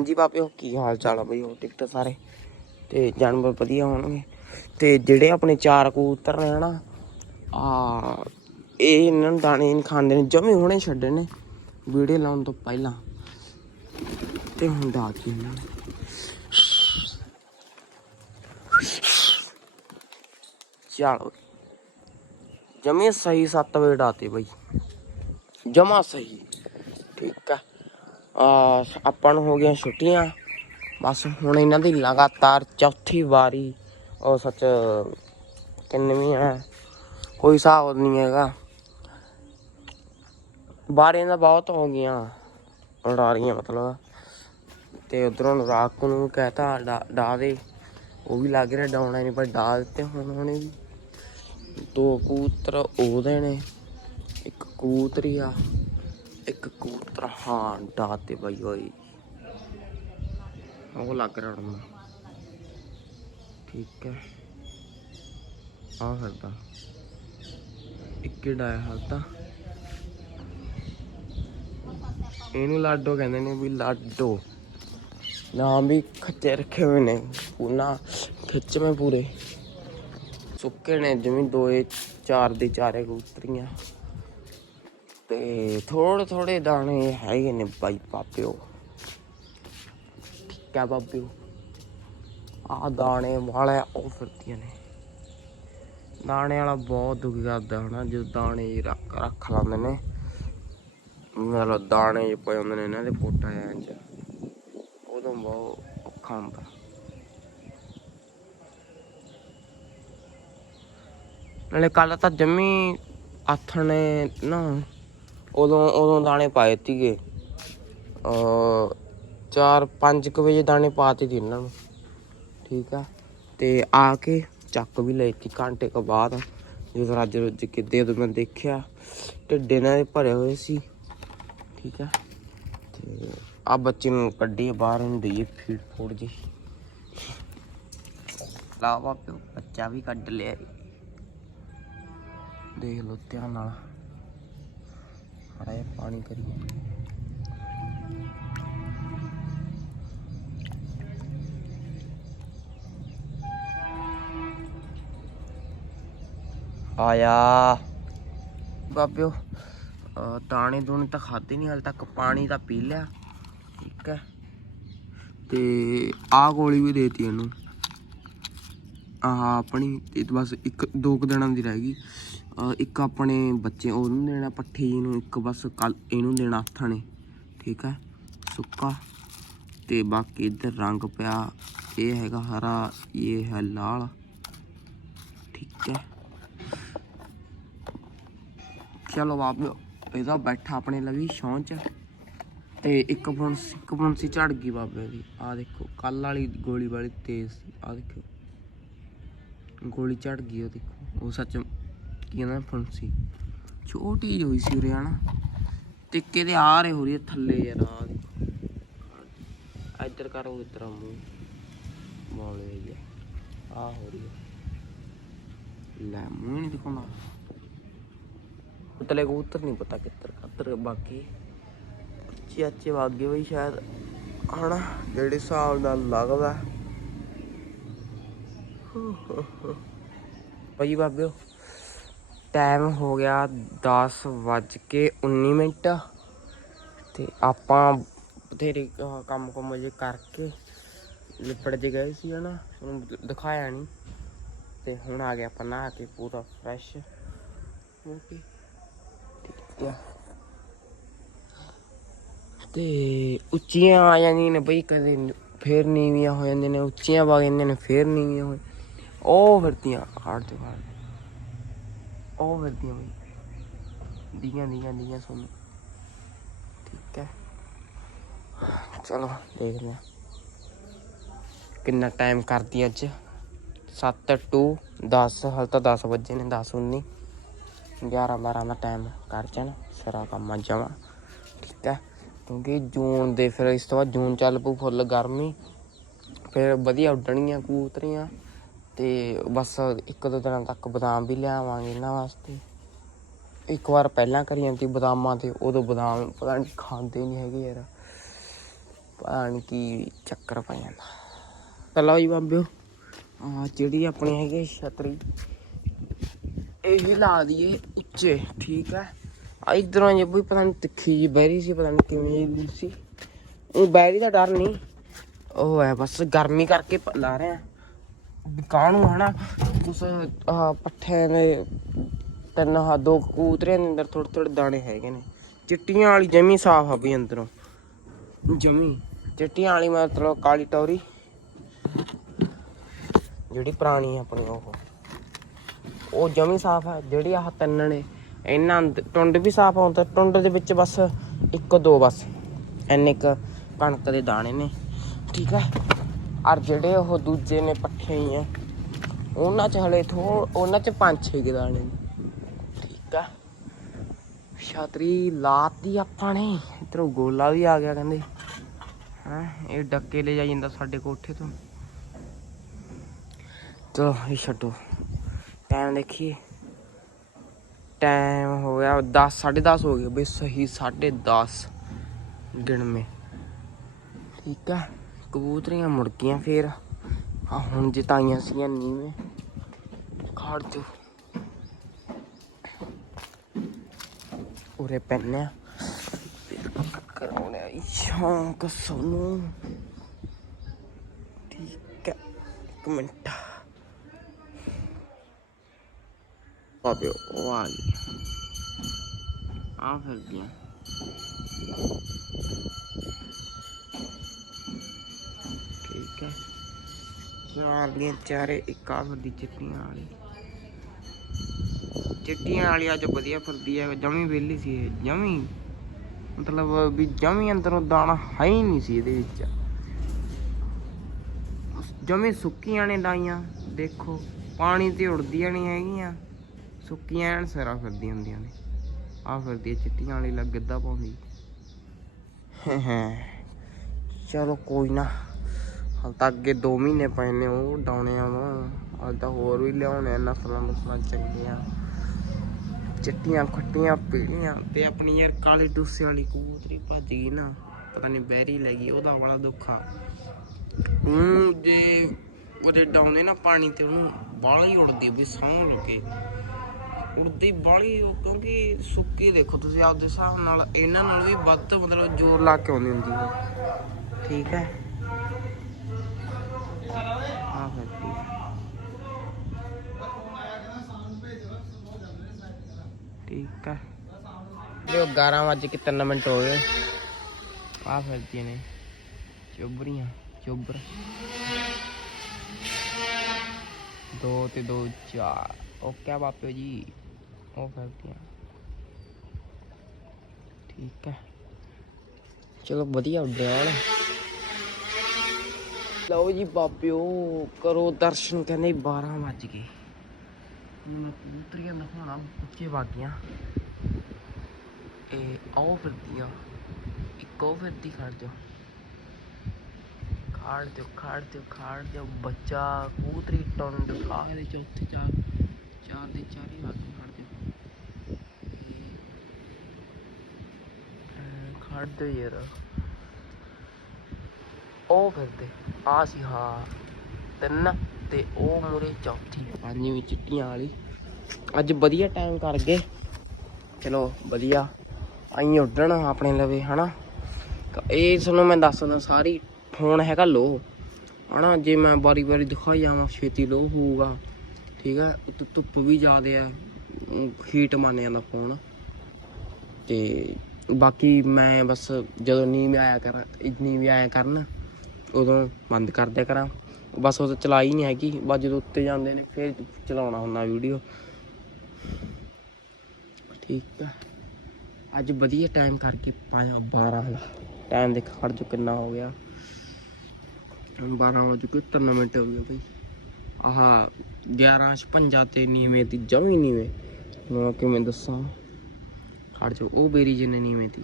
ਜੀ ਬਾਪਿਓ ਕੀ ਹਾਲ ਚਾਲ ਆ ਬਈ? ਉਹ ਟਿਕਟ ਸਾਰੇ? ਤੇ ਜਾਨਵਰ ਵਧੀਆ ਹੋਣਗੇ? ਤੇ ਜਿਹੜੇ ਆਪਣੇ ਚਾਰ ਕਬੂਤਰ ਨੇ ਹਨਾ, ਆ, ਇਹ ਇਹਨਾਂ ਨੂੰ ਦਾਣੇ ਨਹੀਂ ਖਾਂਦੇ ਨੇ, ਜਮੇ ਹੁਣੇ ਛੱਡੇ ਨੇ, ਵੀਡੀਓ ਲਾਉਣ ਤੋਂ ਪਹਿਲਾਂ। ਤੇ ਹੁਣ ਡਾਕੀ ਇਹਨਾਂ ਨੇ। ਚਲੋ ਜਮੇ ਸਹੀ 7 ਵਜੇ ਡਾਤੇ ਬਈ। ਜਮਾ ਸਹੀ। ਠੀਕ ਆ ਆ। ਆਪਾਂ ਨੂੰ ਹੋ ਗਈਆਂ ਛੁੱਟੀਆਂ। ਬਸ ਹੁਣ ਇਹਨਾਂ ਦੀ ਲਗਾਤਾਰ ਚੌਥੀ ਵਾਰੀ, ਉਹ ਸੱਚ ਕਿੰਨਵੀਂ ਹੈ ਕੋਈ ਹਿਸਾਬ ਨਹੀਂ ਹੈਗਾ। ਬਾਰੀਆਂ ਦਾ ਬਹੁਤ ਹੋ ਗਈਆਂ ਉਡਾ ਰਹੀਆਂ ਮਤਲਬ। ਤੇ ਉਧਰੋਂ ਰਾਤ ਨੂੰ ਕਹਤਾ, ਡਾ ਦੇ। ਉਹ ਵੀ ਲੱਗ ਰਿਹਾ, ਡਾਉਣਾ ਨਹੀਂ, ਪਰ ਡਾ ਦਿੱਤੇ ਹੁਣ ਹੁਣੇ ਵੀ। ਦੋ ਕੂਤਰ ਉਹਦੇ ਨੇ, ਇੱਕ ਕੂਤਰੀ ਆ। ਇੱਕ ਕਬੂਤਰ, ਹਾਂ ਡਾ ਬਈ ਓਏ। ਉਹ ਲੱਗ ਰਿਹਾ ਹੁਣ। ਠੀਕ ਹੈ। ਆ ਫਿਰਦਾ। ਇੱਕੇ ਡਾਇਆ ਹਲਤਾ ਇਹਨੂੰ ਲਾਡੋ ਕਹਿੰਦੇ ਨੇ ਵੀ ਲਾਡੋ। ਨਾਮ ਵੀ ਖੱਚੇ ਰੱਖੇ ਹੋਏ ਨੇ। ਪੂਨਾ ਖਿੱਚਵੇਂ ਪੂਰੇ। ਸੁੱਕੇ ਨੇ ਜਿਵੇਂ ਦੋਏ ਚਾਰ ਦੇ ਚਾਰੇ ਕਬੂਤਰੀਆਂ। ਤੇ ਥੋੜੇ ਥੋੜੇ ਦਾਣੇ ਹੈਗੇ ਨੇ ਬਾਈ ਪਾਪਿਓ। ਠੀਕ ਆ ਬਾਬਿਓ। ਆ ਦਾਣੇ ਵਾਲੇ ਉਹ ਫਿਰਦੀਆਂ ਨੇ। ਦਾਣੇ ਵਾਲਾ ਬਹੁਤ ਦੁੱਖ ਕਰਦਾ ਹਨਾ ਜਦੋਂ ਦਾਣੇ ਰੱਖ ਰੱਖ ਲਾਉਂਦੇ ਨੇ। ਮਤਲਬ ਦਾਣੇ ਜਿਹੇ ਪਏ ਹੁੰਦੇ ਨੇ ਇਹਨਾਂ ਦੇ ਪੋਟਾਂ ਚ ਉਦੋਂ ਬਹੁਤ ਔਖਾ ਹੁੰਦਾ। ਨਾਲੇ ਕੱਲ ਤਾਂ ਜੰਮੀ ਆਥਣੇ ਨਾ। ਉਦੋਂ ਉਦੋਂ ਦਾਣੇ ਪਾਏ ਤੀਗੇ ਅ 4 5 ਕੁ ਵਜੇ ਦਾਣੇ ਪਾਤੇ ਸੀ ਇਹਨਾਂ ਨੂੰ। ਠੀਕ ਆ? ਤੇ ਆ ਕੇ ਚੱਕ ਵੀ ਲਈ ਤੀ ਘੰਟੇ ਕੁ ਬਾਅਦ, ਜਦੋਂ ਰੱਜ ਰੁੱਜ ਕੇ ਉਦੋਂ ਮੈਂ ਦੇਖਿਆ, ਢਿੱਡੇ ਇਹਨਾਂ ਭਰੇ ਹੋਏ ਸੀ। ਠੀਕ ਆ? ਤੇ ਆ ਬੱਚੇ ਨੂੰ ਕੱਢੀਏ ਬਾਹਰ ਨੂੰ ਦੇਈਏ ਫੀਡ ਫੋੜ ਜੀ। ਲਾਵਾ ਪਿਓ, ਬੱਚਾ ਵੀ ਕੱਢ ਲਿਆ ਈ। ਦੇਖ ਲੋ ਧਿਆਨ ਨਾਲ। ਅਰੇ ਪਾਣੀ ਕਰੀਏ। ਆਇਆ। ਬਾਬਿਓ ਦਾਣੇ ਦੂਣੇ ਤਾਂ ਖਾਦੇ ਨਹੀਂ ਹਾਲ ਤੱਕ ਪਾਣੀ ਤਾਂ ਪੀ ਲਿਆ। ਠੀਕ ਹੈ। ਤੇ ਆਹ ਗੋਲੀ ਵੀ ਦੇਤੀ ਇਹਨੂੰ। ਆਹ ਆਪਣੀ, ਇਹ ਤਾਂ ਬਸ ਇੱਕ, ਦੋ ਕੁ ਦਿਨਾਂ ਦੀ ਰਹਿ ਗਈ। ਇੱਕ ਆਪਣੇ ਬੱਚੇ ਉਹਨੂੰ ਦੇਣਾ, ਪੱਠੇ ਜੀ ਨੂੰ ਇੱਕ ਬਸ ਕੱਲ ਇਹਨੂੰ ਦੇਣਾ ਹੱਥਾਂ ਨੇ, ਠੀਕ ਹੈ? ਸੁੱਕਾ। ਤੇ ਬਾਕੀ ਇੱਧਰ ਰੰਗ ਪਿਆ, ਇਹ ਹੈਗਾ ਹਰਾ, ਇਹ ਹੈ ਲਾਲ, ਠੀਕ ਹੈ? ਚਲੋ ਬਾਬਿਓ ਇਹਦਾ ਬੈਠਾ ਆਪਣੇ ਲਵੀ ਛਾਂ ਚ। ਤੇ ਇੱਕ ਫੁੰਸ ਇੱਕ ਫੁੰਸੀ ਝੜ ਗਈ ਬਾਬੇ ਦੀ। ਆ ਦੇਖੋ ਕੱਲ ਵਾਲੀ ਗੋਲੀ ਵਾਲੀ ਤੇਜ਼ ਸੀ। ਆ ਦੇਖੋ। ਗੋਲੀ ਝੜ ਗਈ ਉਹ ਦੇਖੋ ਉਹ ਸੱਚ ਕੀ ਕਹਿੰਦਾ, ਫੁੰਸੀ। ਛੋਟੀ ਜਿਹੀ ਹੋਈ ਸੀ ਉਰੇ, ਹਨਾ। ਟਿੱਕੇ ਦੇ ਆ ਰਹੇ ਹੋ ਰਹੀ ਥੱਲੇ ਯਾਰ ਆ ਇੱਧਰ ਕਰੋ ਇੱਧਰ ਆ ਮੂੰਹ। ਮੌਲੇ ਜੀ। ਆ ਹੋ ਰਹੀ ਹੈ ਲੈ, ਮੂੰਹ ਹੀ ਨਹੀਂ ਦਿਖਾਉਂਦਾ। ਉਤਲੇ ਕਬੂਤਰ ਨਹੀਂ ਪਤਾ ਕਿੱਧਰ ਕਿੱਧਰ ਬਾਕੀ ਉੱਚੇ ਅੱਚੇ ਵਾਗੇ ਬਈ ਸ਼ਾਇਦ, ਹਨਾ, ਜਿਹੜੇ ਹਿਸਾਬ ਨਾਲ ਲੱਗਦਾ। ਭਾਈ ਬਾਬਿਓ ਟਾਈਮ ਹੋ ਗਿਆ 10 ਵੱਜ ਕੇ 19 ਮਿੰਟ ਤੇ ਆਪਾਂ ਬਥੇਰੇ ਅਹ ਕੰਮ ਕੁਮ ਜੇ ਕਰਕੇ ਲਿਪੜ ਜੇ ਗਏ ਸੀ ਹਨਾ ਤੁਹਾਨੂੰ ਦਿਖਾਇਆ ਨਹੀਂ ਤੇ ਹੁਣ ਆ ਗਿਆ ਆਪਾਂ ਨਹਾ ਕੇ, ਪੂਰਾ ਫਰੈਸ਼ ਓਕੇ ਠੀਕ ਆ। ਤੇ ਉੱਚੀਆਂ ਆ ਜਾਂਦੀਆਂ ਨੇ ਬਈ, ਕਦੇ ਨ- ਫੇਰ ਨੀਵੀਆਂ ਹੋ ਜਾਂਦੀਆਂ ਨੇ, ਉੱਚੀਆਂ ਵਗ ਜਾਂਦੀਆਂ ਨੇ, ਫੇਰ ਨੀਵੀਆਂ ਹੋ ਉਹ ਫਿਰਦੀਆਂ ਹਾੜ ਤੇ ਹਾੜ ਉਹ ਫਿਰਦੀਆਂ ਬਈ। ਦੀਆਂ ਦੀਆਂ ਦੀਆਂ ਸੁਣ ਠੀਕ ਹੈ। ਚਲੋ, ਦੇਖਦੇ ਹਾਂ। ਕਿੰਨਾ ਟਾਈਮ ਕਰਦੀ ਅੱਜ? 7 ਟੂ 10 ਹਾਲ ਤਾਂ 10 ਵਜੇ ਨੇ 10 19 11 12 ਦਾ ਟਾਈਮ ਕਰ ਜਾਣਾ ਸਾਰਾ ਕੰਮ ਆ ਜਾਵਾਂ। ਠੀਕ ਹੈ। ਕਿਉਂਕਿ ਜੂਨ ਦੇ ਫਿਰ ਇਸ ਤੋਂ ਬਾਅਦ ਜੂਨ ਚੱਲ ਪੂ ਫੁੱਲ ਗਰਮੀ। ਫਿਰ ਵਧੀਆ ਉੱਡਣਗੀਆਂ ਕਬੂਤਰੀਆਂ। ਤੇ ਬਸ ਇੱਕ ਦੋ ਦਿਨਾਂ ਤੱਕ ਬਦਾਮ ਵੀ ਲਿਆਵਾਂਗੇ ਇਹਨਾਂ ਵਾਸਤੇ। ਇੱਕ ਵਾਰ ਪਹਿਲਾਂ ਕਰੀ ਜਾਂਦੀ ਬਦਾਮਾਂ ਤੇ ਉਦੋਂ ਬਦਾਮ ਪਤਾ ਨਹੀਂ ਖਾਂਦੇ ਨਹੀਂ ਹੈਗੇ ਯਾਰ। ਪਤਾ ਨਹੀਂ ਕੀ ਚੱਕਰ ਪੈ ਜਾਂਦਾ। ਚਲੋ ਜੀ ਬਾਬਿਓ। ਆ ਜਿਹੜੀ ਆਪਣੀ ਹੈਗੀ ਛਤਰੀ ਇਹ ਲਾ ਦਈਏ ਉੱਚੇ ਠੀਕ ਹੈ ਆ ਇਧਰੋਂ ਜੇ ਵੀ ਪਤਾ ਨਹੀਂ ਤਿੱਖੀ ਜੀ ਬੈਰੀ ਸੀ ਪਤਾ ਨਹੀਂ ਕਿਵੇਂ ਦੀ ਸੀ। ਉਹ ਬੈਰੀ ਦਾ ਡਰ ਨਹੀਂ ਉਹ ਹੈ ਬਸ ਗਰਮੀ ਕਰਕੇ ਲਾ ਰਹੇ ਆ। ਕਾਹਨੂੰ ਹਨਾ ਕੁਛ, ਆਹ ਪੱਠੇ ਨੇ, ਤਿੰਨ ਆਹ ਦੋ ਕਬੂਤਰਿਆਂ ਦੇ ਅੰਦਰ ਥੋੜੇ ਥੋੜੇ ਦਾਣੇ ਹੈਗੇ ਨੇ। ਚਿੱਟੀਆਂ ਵਾਲੀ ਜਮੀ ਸਾਫ਼ ਆ ਵੀ ਅੰਦਰੋਂ। ਜਮੀ, ਚਿੱਟੀਆਂ ਵਾਲੀ ਮਤਲਬ ਕਾਲੀ ਟੌਰੀ। ਜਿਹੜੀ ਪੁਰਾਣੀ ਆਪਣੀ ਉਹ। ਉਹ ਜਮੀ ਸਾਫ਼ ਹੈ ਜਿਹੜੀ ਆਹ ਤਿੰਨ ਨੇ, ਇਹਨਾਂ ਅੰਦ- ਟੁੰਡ ਵੀ ਸਾਫ਼ ਆਉਂਦਾ ਟੁੰਡ ਦੇ ਵਿੱਚ ਬਸ ਇੱਕ ਦੋ ਬਸ। ਇੰਨੇ ਕ ਕਣਕ ਦੇ ਦਾਣੇ ਨੇ। ਠੀਕ ਹੈ ਔਰ ਜਿਹੜੇ ਉਹ ਦੂਜੇ ਨੇ ਪੱਠੇ ਹੀ ਆ, ਉਹਨਾਂ ਚ ਹਲੇ ਥੋ, ਉਹਨਾਂ ਚ ਪੰਜ ਛੇ ਕੁ ਠੀਕ ਆ। ਛਤਰੀ ਲਾਤੀ ਆਪਾਂ ਨੇ ਇਧਰੋਂ ਗੋਲਾ ਵੀ ਆ ਗਿਆ ਕਹਿੰਦੇ। ਹਾਂ, ਇਹ ਡੱਕੇ ਲੈ ਜਾ ਜਾਂਦਾ ਸਾਡੇ ਕੋਠੇ ਤੋਂ। ਚਲੋ, ਇਹ ਛੱਡੋ। ਟਾਈਮ ਦੇਖੀਏ। ਟਾਈਮ ਹੋ ਗਿਆ 10 10:30 ਹੋ ਗਏ। ਬਈ ਸਹੀ 10:30 ਦਿਨ ਮੇ ਠੀਕ ਆ। ਕਬੂਤਰੀਆਂ ਮੁੜ ਗਈਆਂ ਫੇਰ। ਆ ਹੁਣ ਜਿਤਾਈਆਂ ਸੀਗੀਆਂ ਨੀਵੇਂ। ਖੜ ਜੋ ਉਰੇ ਪੈਨੇ ਕਰਾਉਣਾ ਸ਼ੌਂਕ ਸੋਨੂੰ। ਠੀਕ ਹੈ, ਇੱਕ ਮਿੰਟ। ਬਾਬੇ ਉਹ ਆ ਗਈ। ਆ ਫਿਰ ਗਿਆ ਚਾਰ ਚਾਰੇ ਇੱਕ ਆ ਫਿਰਦੀ ਚਿੱਟੀਆਂ ਵਾਲੀ। ਚਿੱਟੀਆਂ ਵਾਲੀ ਅੱਜ ਵਧੀਆ ਫਿਰਦੀ ਹੈ ਜਮੀ ਵਿਹਲੀ ਸੀ ਇਹ, ਜਮੀ। ਮਤਲਬ ਵੀ ਜਮੀ ਅੰਦਰੋਂ ਦਾਣਾ ਹੈ ਹੀ ਨਹੀਂ ਸੀ ਇਹਦੇ ਵਿੱਚ। ਜਮੀ ਸੁੱਕੀਆਂ ਨੇ ਡਾਈਆਂ, ਦੇਖੋ, ਪਾਣੀ ਤੇ ਉੜਦੀਆਂ ਨਹੀਂ ਹੈਗੀਆਂ। ਸੁੱਕੀਆਂ ਐਨ ਸਿਰਾ ਫਿਰਦੀਆਂ ਹੁੰਦੀਆਂ ਨੇ। ਆ ਫਿਰਦੀ ਚਿੱਟੀਆਂ ਵਾਲੀ, ਲੱਗ ਗਿੱਧਾ ਪਾਉਂਦੀ। ਚਲੋ ਕੋਈ ਨਾ। ਹਾਲ ਤਾਂ ਅੱਗੇ 2 ਮਹੀਨੇ ਪਏ ਨੇ, ਉਹ ਡਾਉਣਿਆਂ ਵਾ। ਹਾਲ ਤਾਂ ਹੋਰ ਵੀ ਲਿਆਉਣੇ ਨਸਲਾਂ ਨਸਲਾਂ ਚੰਗੀਆਂ। ਚਿੱਟੀਆਂ, ਖੱਟੀਆਂ, ਪੀਲੀਆਂ ਤੇ ਆਪਣੀ ਯਾਰ ਕਾਲੀ ਡੂਸੇ ਵਾਲੀ ਕਬੂਤਰੀ ਭੱਜ ਗਈ ਨਾ, ਪਤਾ ਨਹੀਂ ਬਹਿਰੀ ਲੈ ਗਈ, ਉਹਦਾ ਬੜਾ ਦੁੱਖ। ਆ ਜੇ ਉਹਦੇ ਡਾਉਂਦੇ ਨਾ ਪਾਣੀ ਤੇ ਉਹਨੂੰ ਬਾਹਲਾ ਹੀ ਉੜਦੀ ਵੀ ਸੌਂ ਲੁਕੇ। ਉੜਦੀ ਬਾਹਲੀ ਉਹ ਕਿਉਂਕਿ ਸੁੱਕੀ ਦੇਖੋ ਤੁਸੀਂ ਆਪਦੇ ਹਿਸਾਬ ਨਾਲ, ਇਹਨਾਂ ਨਾਲ ਵੀ ਵੱਧ ਮਤਲਬ ਜ਼ੋਰ ਲਾ ਕੇ ਆਉਂਦੀ ਹੁੰਦੀ ਹੈ। ਠੀਕ ਹੈ? ਆ। ਹੈ। ਠੀਕ ਹੈ ਜੋ 11 ਵਜੇ ਕਿ 3 ਮਿੰਟ ਹੋ ਗਏ। ਆ ਫਿਰਦੀਆਂ ਨੇ। ਚੁੱਬਰੀਆਂ ਚੁੱਬਰ। ਦੋ ਤੇ ਦੋ ਚਾਰ। ਉਹ ਕਿਆ ਬਾਪਿਓ ਜੀ। ਉਹ ਫਿਰਦੀਆਂ। ਠੀਕ ਹੈ ਚਲੋ ਵਧੀਆ ਉੱਡਿਆ ਹੁਣ। ਲਓ ਜੀ ਬਾਪਿਓ ਕਰੋ ਦਰਸ਼ਨ ਕਹਿੰਦੇ 12 ਵੱਜ ਗਏ। ਹੁਣ ਕਬੂਤਰੀਆਂ ਦਿਖਾਉਣਾ ਉੱਚੇ ਵਾਗੀਆਂ। ਇਹ ਆਓ ਫਿਰਦੀਆਂ ਇੱਕ ਫਿਰਦੀ ਖੜ ਜਾ ਖੜ ਜਾ ਖੜ ਜਾ ਖੜ ਜਾ ਬੱਚਾ ਕਬੂਤਰੀ ਟੰਡ ਸਾਰੇ ਚੌਥੇ ਚਾਰ ਚਾਰ ਦੇ ਚਾਰ ਹੀ ਵਾਗੇ ਖੜ ਜਾ ਇਹ ਖੜ ਜਾ ਯਾਰ। ਉਹ ਫਿਰਦੇ। ਆ ਸੀ ਹਾਂ, ਤਿੰਨ ਤੇ ਉਹ ਮੁਰੇ ਚੌਥੀ। ਪੰਜਵੀਂ ਚਿੱਟੀਆਂ ਵਾਲੀ। ਅੱਜ ਵਧੀਆ ਟਾਈਮ ਕਰ ਗਏ। ਚਲੋ ਵਧੀਆ। ਆਈ ਉੱਡਣ ਆਪਣੇ ਲਵੇ, ਹਨਾ? ਕ- ਇਹ ਤੁਹਾਨੂੰ ਮੈਂ ਦੱਸਦਾ ਸਾਰੀ ਫੋਨ ਹੈਗਾ ਲੋ। ਹਨਾ, ਜੇ ਮੈਂ ਬਾਰੀ ਬਾਰੀ ਦਿਖਾਈ ਜਾਵਾਂ ਛੇਤੀ ਲੋ ਹੋਊਗਾ। ਠੀਕ ਆ? ਧੁੱਪ ਵੀ ਜ਼ਿਆਦੇ ਆ। ਹੀਟ ਮੰਨ ਜਾਂਦਾ ਫੋਨ ਤੇ ਬਾਕੀ ਮੈਂ ਬਸ ਜਦੋਂ ਨੀਂਦ ਆਇਆ ਕਰਾਂ ਵੀ ਆਇਆ ਕਰਨ। ਉਦੋਂ ਬੰਦ ਕਰ ਦਿਆ ਕਰਾਂ। ਬਸ ਉਹ ਚਲਾਈ ਨਹੀਂ ਹੈਗੀ। ਬਸ ਜਦੋਂ ਉੱਤੇ ਜਾਂਦੇ ਨੇ, ਫਿਰ ਚਲਾਉਣਾ ਹੁੰਦਾ ਵੀਡੀਓ। ਠੀਕ ਆ। ਅੱਜ ਵਧੀਆ ਟਾਈਮ ਕਰਕੇ ਪਾਇਆ 12 ਦਾ ਟਾਈਮ ਦੇਖ ਖੜ ਜੋ ਕਿੰਨਾ ਹੋ ਗਿਆ। ਹੁਣ 12 ਵਜੇ ਕੋਈ 3 ਮਿੰਟ ਹੋ ਗਏ ਬਈ। ਆਹ 11:56 ਤੇ ਨੀਵੇਂ ਤੀ ਜਮੀ ਨੀਵੇਂ। ਮੈਂ ਕਿਵੇਂ ਦੱਸਾਂ? ਖੜ ਜੋ ਉਹ ਬੇਰੀ ਜਿੰਨੇ ਨੀਵੇਂ ਤੀ।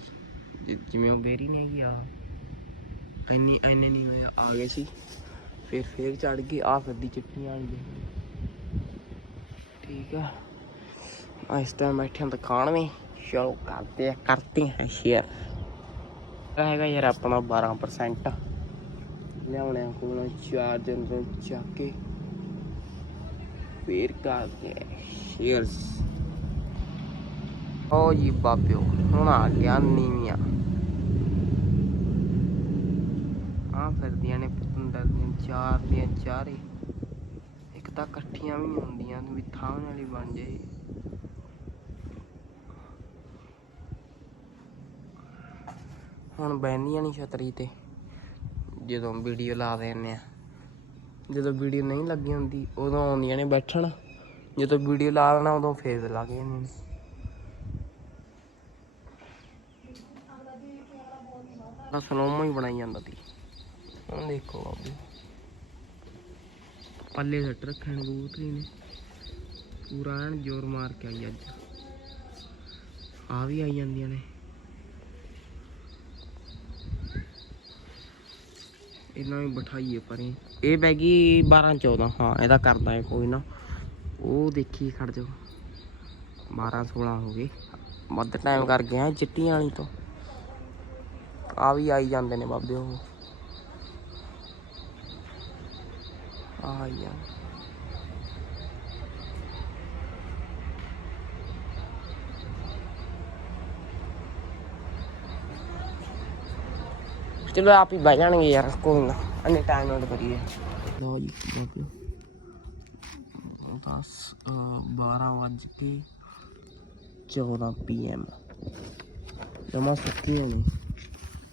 ਜਿਵੇਂ ਉਹ ਬੇਰੀ ਨਹੀਂ ਹੈਗੀ ਆ ਇੰਨੀ ਇੰਨੇ ਨੀਵੇਂ ਆ ਗਏ ਸੀ। ਫਿਰ ਫੇਰ ਚੜ ਗਈ ਆ ਫਿਰਦੀ ਚਿੱਟੀਆਂ ਵਾਲੀ। ਠੀਕ ਆ। ਇਸ ਟਾਈਮ ਬੈਠੇ ਹਾਂ ਦੁਕਾਨ ਵਿੱਚ ਚਲੋ ਕਰਦੇ ਆ, ਕਰਤੇ ਹੈ ਸ਼ੇਅਰ ਹੈਗਾ ਯਾਰ ਆਪਣਾ 12% ਲਿਆਉਣੇ ਆ ਚਾਰ ਦਿਨ ਤੋਂ ਚੱਕ ਕੇ। ਫੇਰ ਕਰਦੇ ਸ਼ੇਅਰਸ ਓ ਜੀ ਬਾਬਿਓ, ਹੁਣ ਆ ਗਿਆ ਨੀਵੀਆਂ। ਆ ਫਿਰਦੀਆਂ ਨੇ ਪਤੰਦਰ ਦੀਆਂ ਚਾਰ ਦੀਆਂ ਚਾਰੇ। ਇੱਕ ਤਾਂ ਇਕੱਠੀਆਂ ਵੀ ਨੀ ਹੁੰਦੀਆਂ, ਵੀ ਥਾਂ ਵਾਲੀ ਬਣ ਜਾਏ। ਹੁਣ ਬੈੰਦੀਆਂ ਨਹੀਂ ਛਤਰੀ ਤੇ, ਜਦੋਂ ਵੀਡੀਓ ਲਾ ਦਿੰਦੇ ਆ। ਜਦੋਂ ਵੀਡੀਓ ਨਹੀਂ ਲੱਗੀ ਹੁੰਦੀ, ਉਦੋਂ ਆਉਂਦੀਆਂ ਨੇ ਬੈਠਣ। ਜਦੋਂ ਵੀਡੀਓ ਲਾ ਦੇਣਾ, ਉਦੋਂ ਫੇਰ ਲੱਗ ਜਾਂਦੇ ਨੇ। ਆ ਹੀ ਬਣਾਈ ਜਾਂਦਾ ਸੀ। ਹੁਣ ਦੇਖੋ ਬਾਬੂ। ਪੱਲੇ ਸੱਟ ਰੱਖਣ ਕਬੂਤਰੀ ਨੇ। ਪੂਰਾ ਐਨ ਜ਼ੋਰ ਮਾਰ ਕੇ ਆਈ ਅੱਜ। ਆ ਵੀ ਆਈ ਜਾਂਦੀਆਂ ਨੇ। ਇਹਨਾਂ ਨੂੰ ਬਿਠਾਈਏ ਪਰੇ। ਇਹ ਪੈ ਗਈ 12 14 ਹਾਂ, ਇਹਦਾ ਕਰਦਾ ਹੈ ਕੋਈ ਨਾ। ਉਹ ਦੇਖੀ ਖੜ ਜਾਓ। 12 16 ਹੋ ਗਏ। ਵੱਧ ਟਾਈਮ ਕਰ ਗਿਆ ਚਿੱਟੀਆਂ ਵਾਲੀ ਤੋਂ। ਆ ਵੀ ਆਈ ਜਾਂਦੇ ਨੇ ਬਾਬੇ ਉਹ। ਆ ਯਾ ਚਲੋ ਆਪ ਹੀ ਬਹਿ ਜਾਣਗੇ ਯਾਰ ਕੋਈ ਨਾ ਅੰਨੇ ਟਾਈਮ ਆਊਟ ਕਰੀਏ ਲੋ ਜੀ ਬਾਬੇ 10 12 ਵਜ ਕੇ 14 ਪੀਐਮ ਜਮਾ ਸੁੱਤੀ ਹੋਣੀ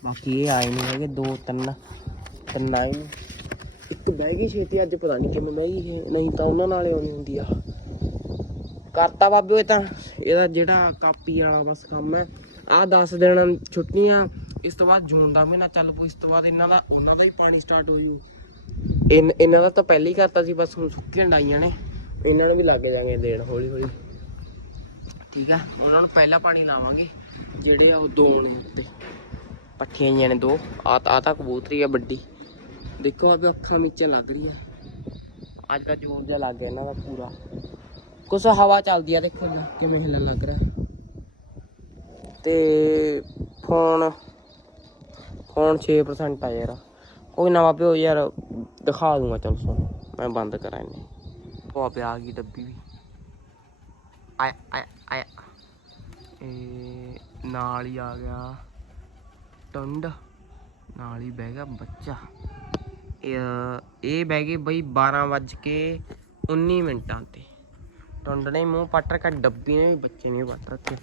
ਬਾਕੀ ਇਹ ਆਏ ਨਹੀਂ ਹੈਗੇ ਦੋ ਤਿੰਨ ਤਿੰਨ ਆਏ ਨੇ ਇੱਕ ਬਹਿ ਗਈ ਛੇਤੀ ਅੱਜ ਪਤਾ ਨਹੀਂ ਕਿਵੇਂ ਬਹਿ ਗਈ ਇਹ, ਨਹੀਂ ਤਾਂ ਉਹਨਾਂ ਨਾਲ ਆਉਣੀ ਹੁੰਦੀ ਆ। ਕਰਤਾ ਬਾਬੇ ਇਹ ਤਾਂ। ਇਹਦਾ ਜਿਹੜਾ ਕਾਪੀ ਵਾਲਾ ਬਸ ਕੰਮ ਹੈ। ਆ 10 ਦਿਨ ਛੁੱਟੀਆਂ ਇਸ ਤੋਂ ਬਾਅਦ ਜੂਨ ਦਾ ਮਹੀਨਾ ਚੱਲ ਪੂ ਇਸ ਤੋਂ ਬਾਅਦ ਇਹਨਾਂ ਦਾ ਉਹਨਾਂ ਦਾ ਹੀ ਪਾਣੀ ਸਟਾਰਟ ਹੋ ਜੂ। ਇਨ ਇਹਨਾਂ ਦਾ ਤਾਂ ਪਹਿਲਾਂ ਹੀ ਕਰਤਾ ਸੀ ਬਸ ਹੁਣ ਸੁੱਕੀਆਂ ਡਾਈਆਂ ਨੇ। ਇਹਨਾਂ ਨੂੰ ਵੀ ਲੱਗ ਜਾਗੇ ਦੇਣ ਹੌਲੀ ਹੌਲੀ। ਠੀਕ ਆ ਉਹਨਾਂ ਨੂੰ ਪਹਿਲਾਂ ਪਾਣੀ ਲਾਵਾਂਗੇ ਜਿਹੜੇ ਆ ਉਹ ਦੋ ਨੇ ਉੱਤੇ। ਪੱਠੀਆਂ ਜਿਹੀਆਂ ਨੇ ਦੋ। ਆ ਆ ਤਾਂ ਕਬੂਤਰੀ ਆ ਵੱਡੀ। ਦੇਖੋ ਆਪੇ ਅੱਖਾਂ ਵਿੱਚ ਲੱਗ ਰਹੀਆਂ। ਅੱਜ ਦਾ ਜੋਰ ਜਿਹਾ ਲੱਗ ਗਿਆ ਇਹਨਾਂ ਦਾ ਪੂਰਾ। ਕੁਛ ਹਵਾ ਚੱਲਦੀ ਆ ਦੇਖੋ ਨਾ ਕਿਵੇਂ ਹਿੱਲਣ ਲੱਗ ਰਿਹਾ। ਤੇ ਫੋਨ ਫੋਨ 6% ਆ ਯਾਰ। ਕੋਈ ਨਵਾਂ ਪਿਓ ਯਾਰ ਦਿਖਾ ਦੂੰਗਾ ਚਲ ਸੋ ਮੈਂ ਬੰਦ ਕਰਾਂ ਇਹਨੇ। ਉਹ ਆਪੇ ਆ ਗਈ ਡੱਬੀ ਵੀ। ਆਇਆ ਆਇਆ ਆਇਆ। ਇਹ ਨਾਲ ਹੀ ਆ ਗਿਆ। ਟੰਡ। ਨਾਲ ਹੀ ਬਹਿ ਗਿਆ ਬੱਚਾ। ਇਹ ਬਹਿ ਗਏ ਬਈ 12 ਵੱਜ ਕੇ 19 ਮਿੰਟਾਂ ਤੇ। ਟੰਡ ਨੇ ਮੂੰਹ ਪੱਟ ਰੱਖਿਆ ਡੱਬੀ ਨੇ ਬੱਚੇ ਨੇ ਪੱਟ ਰੱਖਿਆ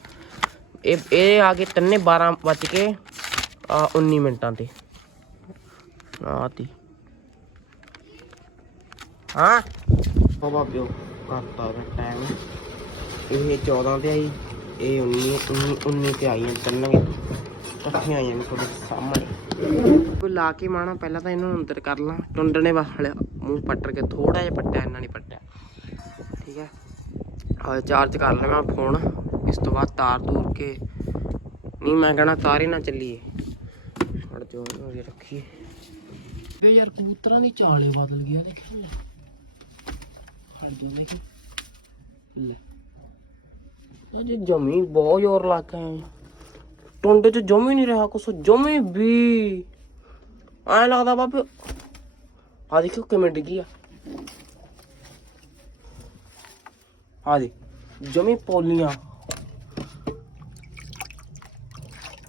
ਇਹ ਇਹ ਆ ਗਏ ਤਿੰਨੇ 12 ਵੱਜ ਕੇ ਆ 19 ਮਿੰਟਾਂ ਤੇ। ਆਤੀ ਹਾਂ? ਬਾਬਾ ਪਿਓ ਕਰਤਾ ਦਾ ਟਾਈਮ ਇਹ 14 ਤੇ ਆਈ ਇਹ 19 19 19 ਤੇ ਆਈਆਂ ਤਿੰਨ। ਇਕੱਠੀਆਂ ਆਈਆਂ ਨੇ ਤੁਹਾਡੇ ਸਾਹਮਣੇ। ਕੋਈ ਲਾ ਕੇ ਮਾਣਾ ਪਹਿਲਾਂ ਤਾਂ ਇਹਨਾਂ ਨੂੰ ਅੰਦਰ ਕਰ ਲਾਂ। ਟੁੰਡ ਨੇ ਮੂੰਹ ਪੱਟਰ ਕੇ ਥੋੜਾ ਜਿਹਾ ਪੱਟਿਆ ਇਹਨਾਂ ਨੇ ਪੱਟਿਆ। ਠੀਕ ਹੈ? ਆ ਚਾਰਜ ਕਰ ਲਵਾਂ ਫੋਨ ਇਸ ਤੋਂ ਬਾਅਦ ਤਾਰ ਦੂਰ ਕੇ। ਨਹੀਂ ਮੈਂ ਕਹਣਾ ਤਾਰ ਹੀ ਨਾ ਚੱਲੀਏ। ਫੜ ਜੋ ਇਹਨੂੰ ਉਰੇ ਰੱਖੀਏ। ਵੇ ਯਾਰ ਕਬੂਤਰਾਂ ਦੀ ਚਾਲ ਹੀ ਬਦਲ ਗਈ ਆ ਦੇਖੀ ਹਟ ਜੋ ਦੇਖੀ। ਲੈ। ਉਹ ਜੀ ਜਮੀ ਬਹੁਤ ਜ਼ੋਰ ਲੱਗ ਗਿਆ ਹੈ ਟੁੰਡੇ ਚ ਜਮੀ ਨਹੀਂ ਰਿਹਾ ਕੁਛ, ਜਮੀ ਵੀ ਐ ਲੱਗਦਾ ਬਾਬੇ। ਆ ਦੇਖੋ ਕਿਵੇਂ ਡਿੱਗੀ ਆ। ਆ ਦੇ ਜਮੀ ਪੋਲੀਆਂ।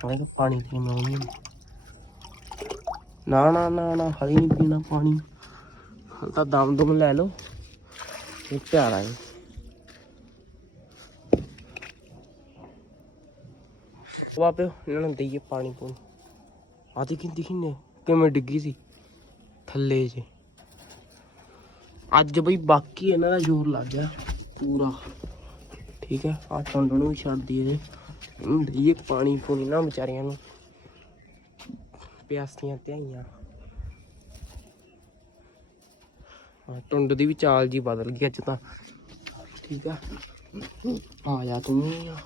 ਆ ਦੇਖ ਪਾਣੀ ਕਿਵੇਂ ਆਉਂਦੀ ਨਾ ਨਾ ਨਾ ਨਾ ਹਲੀ ਨਹੀਂ ਪੀਣਾ ਪਾਣੀ। ਤਾਂ ਦਮ ਦੁਮ ਲੈ ਲਓ। ਇਹ ਪਿਆਰਾ ਹੈ। ਵਾਪੇ ਇਹਨਾਂ ਨੂੰ ਦਈਏ ਪਾਣੀ ਪੂਣੀ। ਆ ਦੇਖੀ, ਦਿਖੀ ਨੇ, ਕਿਵੇਂ ਡਿੱਗੀ ਸੀ, ਥੱਲੇ ਜੇ। ਅੱਜ ਬਈ ਬਾਕੀ ਇਹਨਾਂ ਦਾ ਜ਼ੋਰ ਲੱਗ ਗਿਆ, ਪੂਰਾ। ਠੀਕ ਹੈ ਆ ਟੰਡ ਨੂੰ ਵੀ ਛੱਡ ਦਈਏ ਇਹਨੂੰ ਦਈਏ ਪਾਣੀ ਪੂਣੀ ਨਾ ਵਿਚਾਰਿਆਂ ਨੂੰ। ਪਿਆਸੀਆਂ ਧਿਆਈਆਂ। ਟੁੰਡ ਦੀ ਵੀ ਚਾਲ ਜੀ ਬਦਲ ਗਈ ਅੱਜ ਤਾਂ। ਠੀਕ ਆ ਆ ਜਾ ਤੂੰ ਵੀ ਆ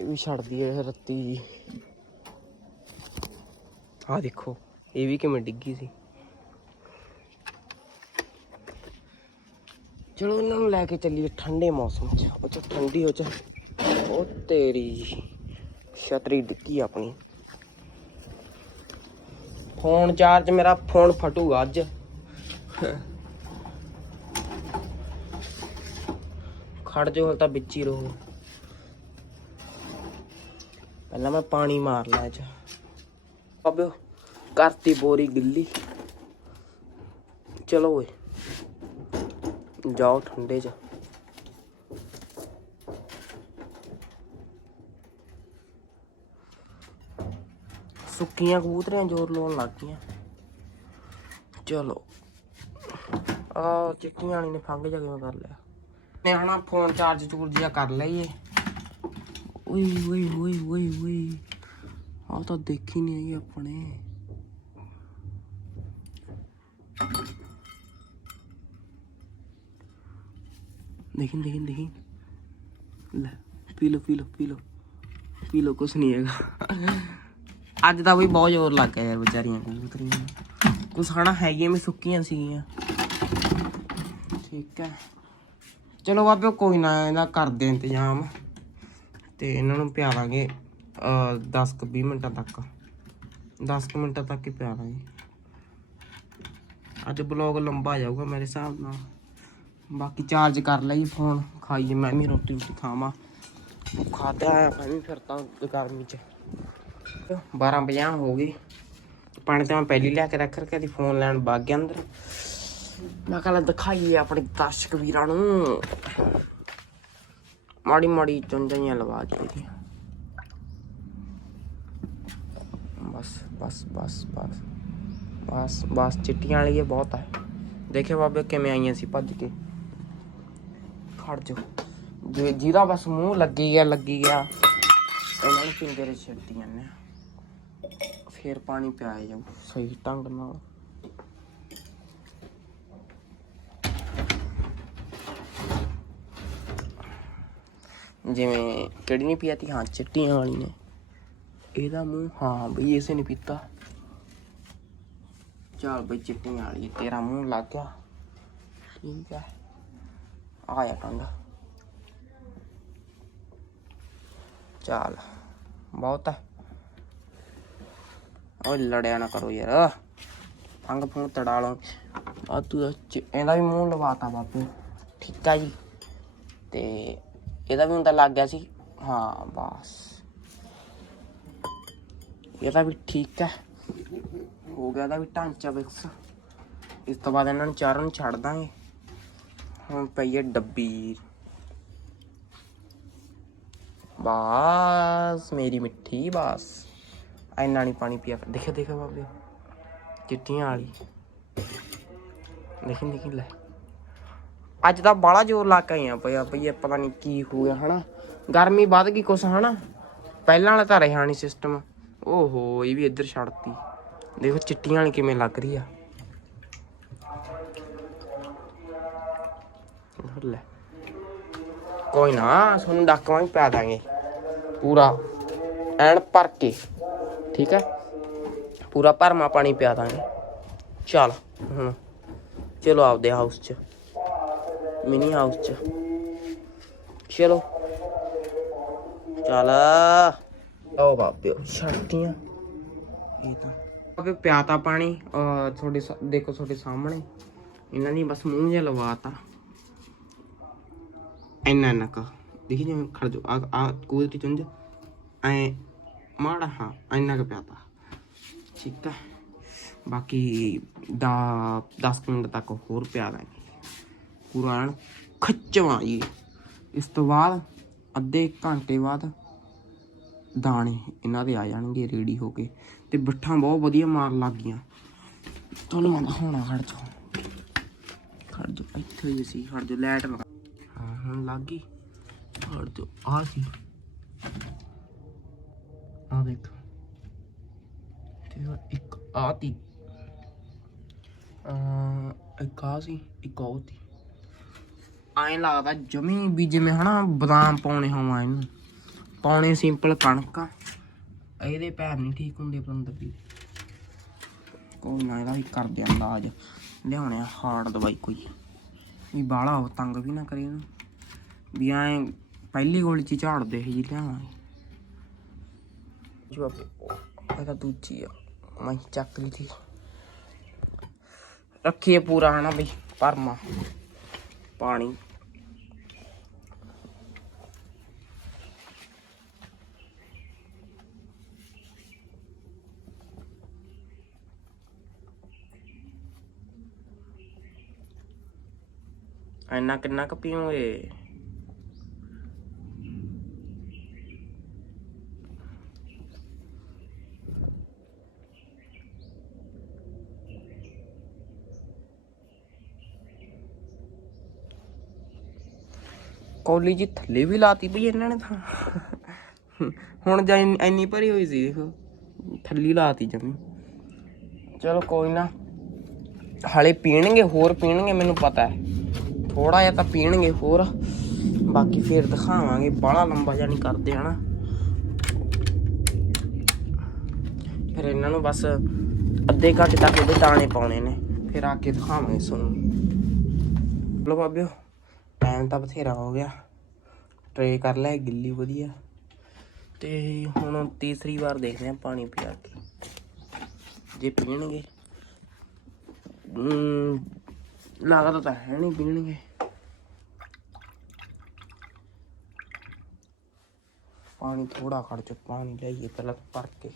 ਇਹ ਵੀ ਛੱਡਦੀ ਹੈ ਰੱਤੀ ਜੀ। ਆ ਦੇਖੋ, ਇਹ ਵੀ ਕਿਵੇਂ ਡਿੱਗੀ ਸੀ। ਚਲੋ ਇਹਨਾਂ ਨੂੰ ਲੈ ਕੇ ਚੱਲੀਏ ਠੰਡੇ ਮੌਸਮ 'ਚ। ਉਹ ਚ ਠੰਡੀ ਹੋ ਚ ਉਹ ਤੇਰੀ ਛਤਰੀ ਡਿੱਗੀ ਆਪਣੀ। ਫੋਨ ਚਾਰਜ, ਮੇਰਾ ਫੋਨ ਫਟੂਗਾ ਅੱਜ। ਖੜ ਜੋ ਹਲ ਤਾਂ ਵਿੱਚ ਹੀ ਰਹੋ। ਪਹਿਲਾਂ ਮੈਂ ਪਾਣੀ ਮਾਰ ਲਿਆ ਚ ਅਬੇ ਕਰਤੀ ਬੋਰੀ ਗਿੱਲੀ। ਚਲੋ ਓਏ, ਜਾਓ ਠੰਡੇ ਚ। ਸੁੱਕੀਆਂ ਕਬੂਤਰੀਆਂ ਜ਼ੋਰ ਲਾਉਣ ਲੱਗ ਗਈਆਂ। ਚਲੋ ਆ ਚਿੱਟੀਆਂ ਵਾਲੀ ਨੇ ਫੰਗ ਜਾ ਕਿਵੇਂ ਕਰ ਲਿਆ? ਨੇ ਹਣਾ ਫੋਨ ਚਾਰਜ ਚੂਰਜ ਜਿਹਾ ਕਰ ਲਈਏ। ਓਏ ਓਏ ਓਏ ਓਏ ਓਏ। ਆ ਤਾਂ ਦੇਖੀ ਨਹੀਂ ਹੈਗੀ ਆਪਣੇ। ਦੇਖੀ ਦੇਖੀ ਦੇਖੀ। ਲੈ, ਪੀ ਲੋ ਪੀ ਲੋ ਪੀ ਲੋ ਪੀ ਲੋ ਕੁਛ ਨਹੀਂ ਹੈਗਾ। ਅੱਜ ਤਾਂ ਬਈ ਬਹੁਤ ਜ਼ੋਰ ਲੱਗ ਗਿਆ ਯਾਰ ਵਿਚਾਰੀਆਂ ਕਬੂਤਰੀਆਂ ਨੂੰ ਕੁਛ ਹਣਾ ਹੈਗੀਆਂ ਵੀ ਸੁੱਕੀਆਂ ਸੀਗੀਆਂ। ਠੀਕ ਹੈ। ਚਲੋ ਬਾਬੇ, ਕੋਈ ਨਾ, ਇਹਦਾ ਕਰਦੇ ਇੰਤਜ਼ਾਮ। ਤੇ ਇਹਨਾਂ ਨੂੰ ਪਿਆ ਦਾਂਗੇ 10 ਕੁ 20 ਮਿੰਟਾਂ ਤੱਕ। 10 ਕੁ ਮਿੰਟਾਂ ਤੱਕ ਹੀ ਪਿਆ ਦਾਂਗੇ ਅੱਜ ਬਲੌਗ ਲੰਬਾ ਜਾਊਗਾ ਮੇਰੇ ਹਿਸਾਬ ਨਾਲ। ਬਾਕੀ ਚਾਰਜ ਕਰ ਲਈ ਫੋਨ ਖਾਈਏ ਮੈਂ ਵੀ ਰੋਟੀ ਰੋਟੀ ਖਾਵਾਂ। ਭੁੱਖਾ ਤੇ ਆਇਆ ਮੈਂ ਵੀ ਫਿਰਦਾ ਗਰਮੀ ਚ। 12 ਵਜੇ ਹੋ ਗਈ ਪਾਣੀ ਤਾਂ ਮੈਂ ਪਹਿਲੀ ਲਿਆ ਕੇ ਰੱਖ ਰਖਿਆ ਦੀ ਫੋਨ ਲੈਣ ਵਗ ਗਿਆ ਅੰਦਰ। ਮੈਂ ਕਹਿੰਦਾ ਦਿਖਾਈਏ ਆਪਣੇ ਦਰਸ਼ਕ ਵੀਰਾਂ ਨੂੰ। ਮਾੜੀ ਮਾੜੀ ਚੁੰਝਾਂ ਲਵਾ ਦੇ ਬਸ ਬਸ ਬਸ ਬਸ ਬਸ ਬਸ, ਚਿੱਟੀਆਂ ਵਾਲੀ ਇਹ ਬਹੁਤ ਹੈ ਦੇਖੇ ਬਾਬੇ ਕਿਵੇਂ ਆਈਆਂ ਸੀ ਭੱਜ ਕੇ। ਖੜ ਜਾ ਜੇ ਜਿਹਦਾ ਬਸ ਮੂੰਹ ਲੱਗੀ ਗਿਆ ਲੱਗੀ ਗਿਆ, ਉਹਨਾਂ ਨੂੰ ਪਿੰਜਰੇ 'ਚ ਛੱਡੀ ਨੇ। ਆ ਫੇਰ ਪਾਣੀ ਪਿਆਇਆ ਜਾਊ, ਸਹੀ ਢੰਗ ਨਾਲ। ਜਿਵੇਂ ਕਿਹੜੀ ਨਹੀਂ ਪੀਤੀ? ਹਾਂ, ਚਿੱਟੀਆਂ ਵਾਲੀ ਨੇ। ਇਹਦਾ ਮੂੰਹ, ਹਾਂ ਬਈ, ਇਸੇ ਨੇ ਪੀਤਾ। ਚੱਲ ਬਈ, ਚਿੱਟੀਆਂ ਵਾਲੀ, ਤੇਰਾ ਮੂੰਹ ਲੱਗ ਗਿਆ। ਠੀਕ ਹੈ ਆਇਆ ਟੰਡਾ ਚੱਲ, ਬਹੁਤ ਹੈ ਓਏ, ਲੜਿਆ ਨਾ ਕਰੋ ਯਾਰ। ਫੰਗ ਫੰਗ ਤੜਾ ਲਓ। ਆ ਤੂੰ ਇਹਦਾ ਵੀ ਮੂੰਹ ਲਵਾਤਾ ਬਾਪੂ। ਠੀਕ ਆ ਜੀ। ਤੇ ਇਹਦਾ ਵੀ ਹੁੰਦਾ ਲੱਗ ਗਿਆ ਸੀ। ਹਾਂ, ਬਸ। ਇਹਦਾ ਵੀ ਠੀਕ ਹੈ। ਹੋ ਗਿਆ ਇਹਦਾ ਵੀ ਢਾਂਚਾ ਵਿਕਸ ਇਸ ਤੋਂ ਬਾਅਦ ਇਹਨਾਂ ਨੂੰ ਚਾਰਾਂ ਨੂੰ ਛੱਡ ਦਾਂਗੇ। ਹੁਣ ਪਈ ਹੈ ਡੱਬੀ ਬਸ, ਮੇਰੀ ਮਿੱਠੀ, ਬਸ। ਇੰਨਾ ਨਹੀਂ ਪਾਣੀ ਪੀਆ। ਦੇਖਿਆ ਦੇਖੇ ਬਾਬੇ। ਚਿੱਟੀਆਂ ਵਾਲੀ। ਦੇਖੀ ਦੇਖੀ, ਲੈ। ਅੱਜ ਤਾਂ ਬਾਲਾ ਜ਼ੋਰ ਲਾ ਕੇ ਆਈਆਂ ਪਿਆ ਪਈ ਪਤਾ ਨਹੀਂ ਕੀ ਹੋ ਗਿਆ, ਹਨਾ? ਗਰਮੀ ਵੱਧ ਗਈ ਕੁਛ, ਹਨਾ? ਪਹਿਲਾਂ ਵਾਲਾ ਤਾਂ ਰਿਹਾ ਨਹੀਂ ਸਿਸਟਮ ਓਹੋ, ਇਹ ਵੀ ਇੱਧਰ ਛੱਡਤੀ। ਦੇਖੋ ਚਿੱਟੀਆਂ ਵਾਲੀ ਕਿਵੇਂ ਲੱਗ ਰਹੀ ਆ। ਲੈ। ਕੋਈ ਨਾ, ਤੁਹਾਨੂੰ ਡੱਕਵਾਂ ਵੀ ਪਾ ਦਾਂਗੇ। ਪੂਰਾ ਐਨ ਭਰ ਕੇ, ਠੀਕ ਹੈ ਪੂਰਾ ਭਰਮਾ ਪਾਣੀ ਪਿਆ ਦਾਂਗੇ। ਚੱਲ, ਹੁਣ। ਚਲੋ ਆਪਦੇ ਹਾਊਸ 'ਚ। ਮਿਨੀ ਹਾਊਸ 'ਚ। ਚਲੋ। ਚੱਲ। ਓ ਬਾਬਿਓ ਛੱਡਤੀਆਂ। ਇਹ ਤਾਂ। ਅਬੇ ਪਿਆਤਾ ਪਾਣੀ, ਅਹ, ਤੁਹਾਡੇ ਦੇਖੋ ਤੁਹਾਡੇ ਸਾਹਮਣੇ। ਇਹਨਾਂ ਨੇ ਬਸ ਮੂੰਹ ਜਿਹਾ ਲਵਾਤਾ। ਇੰਨਾ ਇੰਨਾ ਕਾ। ਦੇਖੀ ਜਿਵੇਂ ਖੜ ਜੋ ਆ ਆ ਕੂਦਰੀ ਚੁੰਝ। ਐ ਮਾੜਾ, ਹਾਂ, ਇੰਨਾ ਕੁ ਪਿਆਤਾ ਠੀਕ ਹੈ ਬਾਕੀ ਦਾ 10 ਮਿੰਟ ਤੱਕ ਹੋਰ ਪਿਆ ਦਾਂਗੇ। ਪੂਰਾ ਐਨ ਜੀ ਇਸ ਤੋਂ ਬਾਅਦ ਅੱਧੇ ਘੰਟੇ ਬਾਅਦ ਦਾਣੇ ਇਹਨਾਂ ਦੇ ਆ ਜਾਣਗੇ ਰੈਡੀ ਹੋ ਕੇ। ਤੇ ਬਿੱਠਾਂ ਬਹੁਤ ਵਧੀਆ ਮਾਰ ਲੱਗ ਗਈਆਂ। ਤੁਹਾਨੂੰ ਮੈਂ ਦਿਖਾਉਣਾ ਖੜ ਜਾ ਖੜ ਜਾ ਇੱਥੇ ਹੀ ਸੀ, ਖੜ ਜਾ ਲਾਈਟ ਲਗਾ ਹਾਂ, ਹੁਣ ਲੱਗ ਗਈ। ਖੜ ਜਾ ਆ ਸੀ। ਆ ਦੇਖ। ਤੇ ਇੱਕ ਆ ਤੀ। ਆ ਇੱਕ ਆ ਸੀ, ਇੱਕ ਉਹ ਤੀ। ਐਂ ਲੱਗਦਾ ਜਮੀ ਵੀ ਜਿਵੇਂ ਹਨਾ ਬਦਾਮ ਪਾਉਣੇ ਹੋਵਾਂ ਇਹਨੂੰ। ਪਾਉਣੇ ਸਿੰਪਲ ਕਣਕਾਂ ਇਹਦੇ ਪੈਰ ਨਹੀਂ ਠੀਕ ਹੁੰਦੇ ਬੰਦਰ ਦੀ। ਕੋਈ ਨਾ ਇਹਦਾ ਵੀ ਕਰ ਅੰਦਾਜ਼। ਲਿਆਉਣੇ ਆ ਹਾਰਡ ਦਵਾਈ ਕੋਈ। ਵੀ ਬਾਲਾ ਉਹ ਤੰਗ ਵੀ ਨਾ ਕਰੇ ਇਹਨੂੰ। ਵੀ ਐਂ ਪਹਿਲੀ ਗੋਲੀ ਚ ਝਾੜਦੇ ਸੀ ਜੀ ਲਿਆਵਾਂਗੇ। ਜੋ ਇਹ ਤਾਂ ਦੂਜੀ ਆ। ਮੈਂ ਚੱਕ ਲਈ ਸੀ। ਰੱਖੀਏ ਪੂਰਾ ਹਨਾ ਬਈ, ਭਰਮਾ। ਪਾਣੀ। ਇੰਨਾ ਕਿੰਨਾ ਕੁ ਪੀਓਗੇ ਕੌਲੀ ਜੀ ਥੱਲੇ ਵੀ ਲਾਤੀ ਬਈ ਇਹਨਾਂ ਨੇ ਤਾਂ। ਹੁਣ ਜਾਂ ਇੰਨੀ- ਭਰੀ ਹੋਈ ਸੀ, ਦੇਖੋ। ਥੱਲੀ ਲਾਤੀ ਜਮੀ। ਚਲੋ ਕੋਈ ਨਾ। ਹਾਲੇ ਪੀਣਗੇ, ਹੋਰ ਪੀਣਗੇ, ਮੈਨੂੰ ਪਤਾ ਹੈ। ਥੋੜਾ ਜਿਹਾ ਤਾਂ ਪੀਣਗੇ ਹੋਰ। ਬਾਕੀ ਫੇਰ ਦਿਖਾਵਾਂਗੇ, ਬਾਹਲਾ ਲੰਬਾ ਜਿਹਾ ਨਹੀਂ ਕਰਦੇ ਹਨਾ। ਫਿਰ ਇਹਨਾਂ ਨੂੰ ਬਸ ਅੱਧੇ ਘੰਟੇ ਤੱਕ ਇਹਦੇ ਦਾਣੇ ਪਾਉਣੇ ਨੇ। ਫਿਰ ਆ ਕੇ ਦਿਖਾਵਾਂਗੇ ਤੁਹਾਨੂੰ। ਲੋ ਬਾਬਿਓ ਟਾਈਮ ਤਾਂ ਬਥੇਰਾ ਹੋ ਗਿਆ। ਟਰੇ ਕਰ ਲੈ, ਗਿੱਲੀ ਵਧੀਆ। ਤੇ ਹੁਣ ਤੀਸਰੀ ਵਾਰ ਦੇਖਦੇ ਆ ਪਾਣੀ ਪਿਆ ਕੇ। ਜੇ ਪੀਣਗੇ। ਲੱਗਦਾ ਤਾਂ ਹੈ ਨਹੀਂ ਪੀਣਗੇ। ਪਾਣੀ ਥੋੜਾ ਖੜ ਚ ਪਾਣੀ ਲਈਏ ਪਹਿਲਾਂ ਭਰ ਕੇ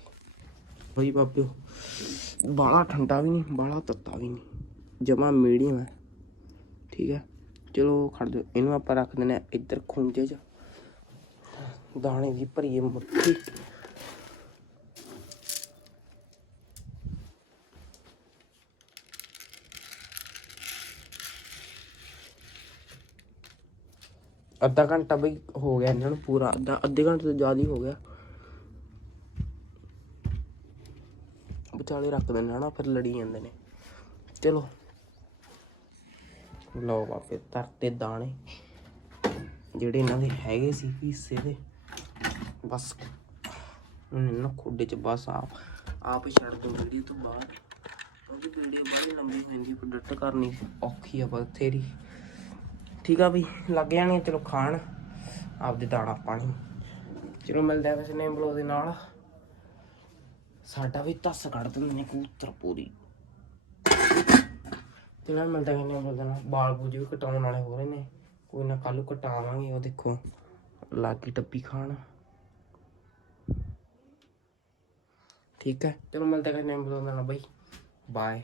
ਬਈ ਬਾਬਿਓ ਬਾਲਾ ਠੰਡਾ ਵੀ ਨਹੀਂ, ਬਾਲਾ ਤੱਤਾ ਵੀ ਨਹੀਂ। ਜਮਾ ਮੀਡੀਅਮ ਹੈ। ਠੀਕ ਹੈ। ਚਲੋ ਖੜ ਜਾਓ। ਇਹਨੂੰ ਆਪਾਂ ਰੱਖ ਦਿੰਦੇ ਆ ਇੱਧਰ ਖੁੰਝੇ 'ਚ। ਦਾਣੇ ਦੀ ਭਰੀਏ ਮੁੱਠੀ। ਅੱਧਾ ਘੰਟਾ ਬਈ ਹੋ ਗਿਆ ਇਹਨਾਂ ਨੂੰ ਪੂਰਾ। ਅੱਧਾ, ਅੱਧੇ ਘੰਟੇ ਤੋਂ ਜ਼ਿਆਦਾ ਹੀ ਹੋ ਗਿਆ। ਵਿਚਾਲੇ ਰੱਖ ਦਿੰਦੇ ਹਨਾ ਫਿਰ ਲੜੀ ਜਾਂਦੇ ਨੇ। ਚਲੋ। ਲਓ ਬਾਪੇ ਤਰਤੇ ਦਾਣੇ। ਜਿਹੜੇ ਇਹਨਾਂ ਦੇ ਹੈਗੇ ਸੀ ਹਿੱਸੇ ਦੇ। ਬਸ। ਹੁਣ ਇਹਨਾਂ ਨੂੰ ਚ ਬਸ ਆਪ ਆਪ ਹੀ ਛੱਡ ਦੋ ਵੀਡੀਓ ਤੋਂ ਬਾਅਦ। ਕਿਉਂਕਿ ਵੀਡੀਓ ਬੜੀ ਲੰਬੀ ਹੋ ਜਾਂਦੀ ਪ੍ਰੋਡਕਟ ਕਰਨੀ ਔਖੀ ਆ ਬਥੇਰੀ। ਠੀਕ ਆ ਵੀ ਲੱਗ ਜਾਣਗੇ, ਚਲੋ ਖਾਣ। ਆਪਦੇ ਦਾਣਾ ਪਾਣੀ। ਚਲੋ ਮਿਲਦਾ ਆ ਵੈਸੇ ਨੇਮ ਬਲੋ ਦੇ ਨਾਲ। ਸਾਡਾ ਵੀ ਧੱਸ ਕੱਢ ਦਿੰਦੇ ਨੇ ਕਬੂਤਰ ਪੂਰੀ। ਤੇ ਨਾਲ ਮਿਲਦਾ ਕਿੰਨੇ ਬਲਦੇ ਨਾਲ। ਬਾਲ ਬੂਜ ਵੀ ਕਟਾਉਣ ਵਾਲੇ ਹੋ ਰਹੇ ਨੇ। ਕੋਈ ਨਾ ਕੱਲ ਕਟਾਵਾਂਗੇ, ਉਹ ਦੇਖੋ। ਲਾਗੀ ਟੱਪੀ ਖਾਣ। ਠੀਕ ਹੈ? ਚਲੋ ਮਿਲਦੇ ਕਿੰਨੇ ਬਲਦੇ ਨਾਲ ਬਈ। ਬਾਏ